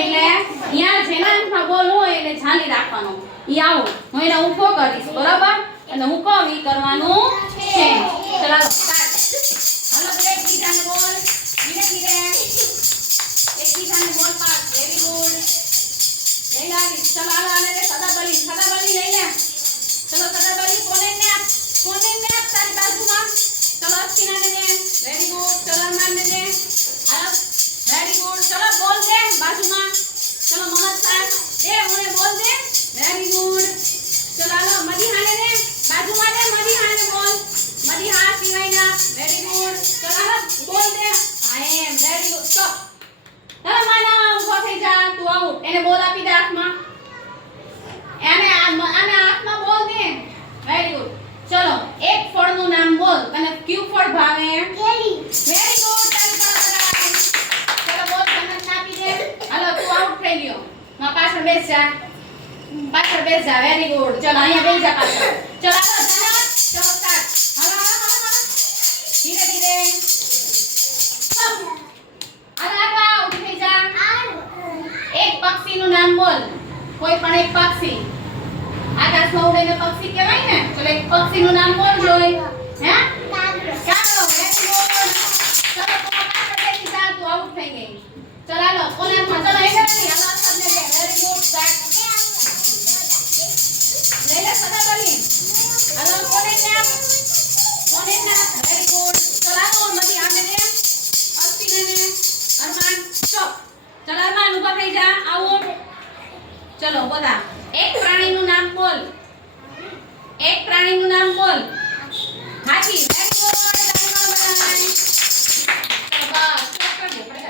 એટલે અહીંયા જેના હાથમાં બોલ હોય એટલે જાલી રાખવાનો. ઈ આવો હું એને ઊભો કરીશ બરાબર અને હું કહું ઈ કરવાનું છે. ચલો સ્ટાર્ટ. હાલો બ્રેક બીજાને બોલ ધીરે ધીરે એકબીજાને બોલ પાસ. Very good. લઈ લાવી. ચલો હાલો આને રે સદાબલી લઈ લે. ચલો સદાબલી કોને ને તારી બાજુમાં. ચલો અસ્તિનાને ને. Very good. ચલો અરમાનને ને. હાલો વેરી ગુડ. ચલો બોલ દે બાજુમાં. ચલો મોહમ્મદ સાહેબ એ મને બોલ દે. Very good. ચલો હાલો મદીહાને ને બાજુમાં દે. મદીહાને બોલ. મદીહા સિવાયના. Very good. ચલો હાલો બોલ દે. આઈ એમ વેરી ગુડ. સ્ટોપ. હવે માના ઊભો થઈ જા. તું આઉટ. એને બોલ આપી દે હાથમાં. આને હાથમાં બોલ દે. Very good. ચલો એક ફળનું નામ બોલ. અને કયું ફળ ભાવે? કેરી. Very good. ચલો બોલ તમને આપી દે. હાલો તું આઉટ થઈ ગયો. માં પાછળ બેસ જા. Very good. ચલો અહીંયા બેસ જા પાછળ. ચલો હાલો જનક. ચલો સ્ટાર્ટ. હાલો ધીરે ધીરે. હાલો ઉઠી થઈ જા. એક પક્ષીનું નામ બોલ. કોઈ પણ એક પક્ષી. આકાશમાં ઉડેને પક્ષી કહેવાય ને. ચલો એક પક્ષીનું નામ બોલ જોઈ. હે? કાગડો. Very good. ચલો તું પાછળ બેસી જા. તું આઉટ થઈ ગઈ. ચલો હાલો કોને હાથમાં? ચલો એને નહીં. હાલો અસદને દે. Very good. સ્ટાર્ટ. લઈ લે સદાબલી. હાલો કોને નામ? Very good. ચલો હાલો મદી આને દે. અસ્તિને ને. અરમાન સ્ટોપ. ચલો અરમાન ઊભા થઈ જા. આઉટ. ચલો બોલા. એક પ્રાણીનું નામ બોલ. હાથી. Very good. ચલો બસ સ્ટોપ કરી દે.